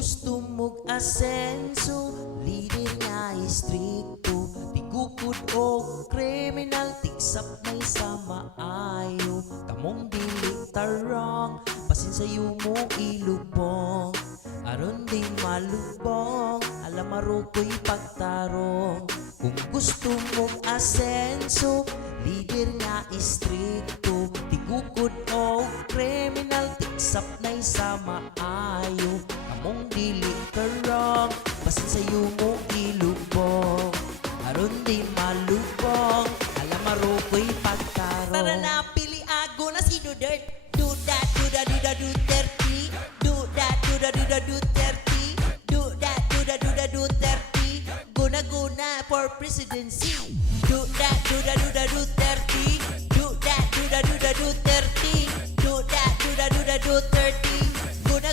gusto mong asenso, leader nga istrikto, tigukod o kriminal, tigsap may sa maayo. Kamong dili tarong, pasin sa'yo mo ilubong, aron di malubong, alam maruko'y pagtarong. Kung gusto mong asenso, leader nga istrikto, tigukod o kriminal, tigsap na'y sa maayo. Kamong dili karong, basin sa'yo mo ilubong, aron di malubong, alam maruko'y pagtarong. Tara na, pili ako na si Duterte. Do that, do that, do that, Duterte. Do that, do that, do that, Duterte. Do that, do that, do that, Duterte. Guna for presidency. Do that, do that, do that, Duterte. Do that, do that, do that, Duterte. Do that, do that, do that, Duterte.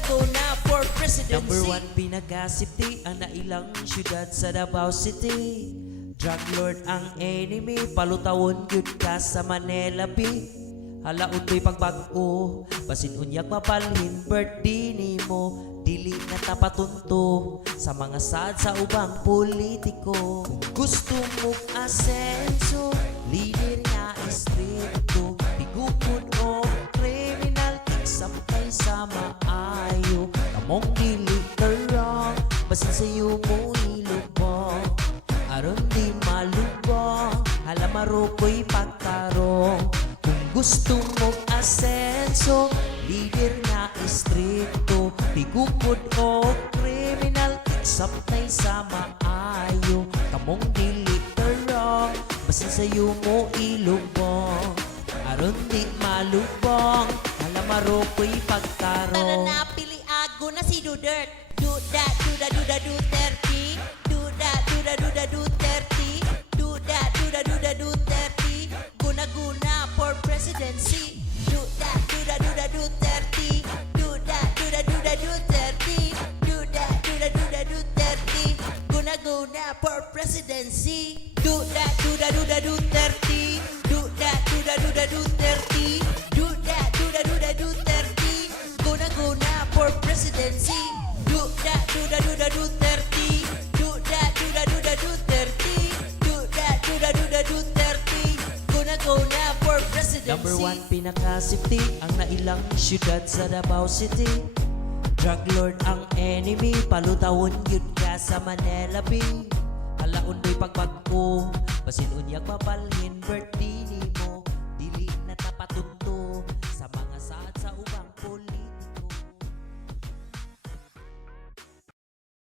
Guna for presidency. Number 1 pinagasipti ang nailang syudad sa Davao City. Drug lord ang enemy, palutawon yun ka sa Manila Bay. Halaon to'y pagbag-o, basin unyak mapalhin birthday ni mo. Dili na tapatunto sa mga sad sa ubang politiko. Kung gusto mong asenso, leader nga istrikto, tigukod o kriminal, tigsap kay sa maayo. Kamong dili tarong, basin sa'yo mo ilubong, aron di malubong, alam maruko'y pagtarong. Kung gusto mong asenso, leader nga istrikto, tigukod o kriminal, tigsap na'y sa maayo. Kamong dili tarong, basin sa'yo mo ilubong, aron di malubong, alam maruko'y Tara pagtarong. na, pili ako na si Duterte. Do that, do that, do that, Duterte. Do that, do that, do that, Duterte. Do that, do that, do that, Duterte. Guna for presidency. Do that, do that, do that, Duterte. Do that, do that, do that, Duterte. Do that, do that, do that, Duterte. Guna for presidency. Do that, do that, do that, Duterte. Do that, do that, do that, Duterte. Do that, do that, do that, Duterte. Guna for presidency. Do that, do that, do that, Duterte. Do that, do that, do that, Duterte. Do that, do that, do that, Duterte. Guna for presidency. Number 1 pinakasipti ang nailang syudad sa Davao City. Drug lord ang enemy, palutawon yun ka sa Manila Bay. Halaon do'y pagbag-o, basin unyak mapalhin birthday